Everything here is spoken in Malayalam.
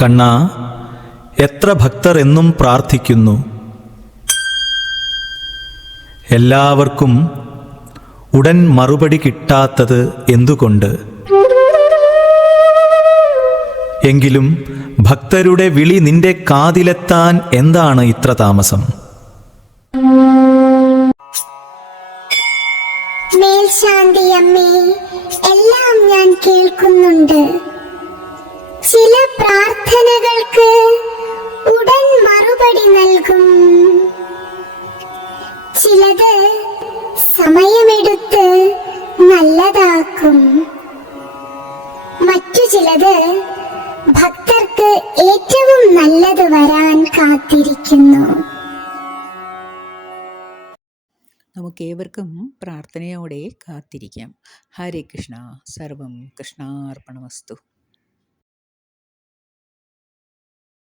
കണ്ണാ, എത്ര ഭക്തർ എന്നും പ്രാർത്ഥിക്കുന്നു. എല്ലാവർക്കും ഉടൻ മറുപടി കിട്ടാത്തത് എന്തുകൊണ്ട്? എങ്കിലും ഭക്തരുടെ വിളി നിന്റെ കാതിലെത്താൻ എന്താണ് ഇത്ര താമസം? മേൽശാന്തിയമ്മേ, എല്ലാം ഞാൻ കേൾക്കുന്നുണ്ട്. ചില പ്രാർത്ഥനകൾക്ക് ഉടൻ മറുപടി നൽകും, ചിലത് സമയമെടുത്ത് നല്ലതാക്കും, മറ്റു ചിലത് ഭക്തർക്ക് ഏറ്റവും നല്ലത് വരാൻ കാത്തിരിക്കുന്നു. നമുക്കേവർക്കും പ്രാർത്ഥനയോടെ കാത്തിരിക്കാം. ഹരേ കൃഷ്ണ. സർവം കൃഷ്ണാർപ്പണമസ്തു.